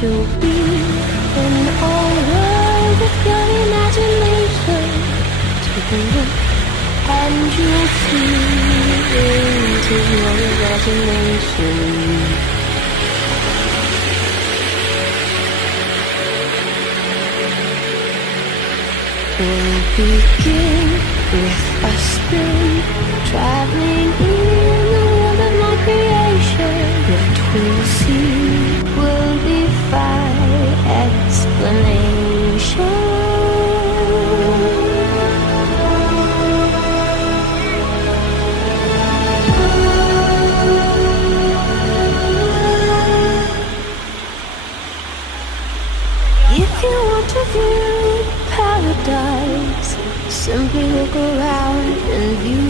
you'll be in our world with your imagination. Take a look and you'll see into your imagination. We'll begin with a spin, traveling in the world of my creation. What we'll see will defy explanation. If you want to view paradise, simply look around and view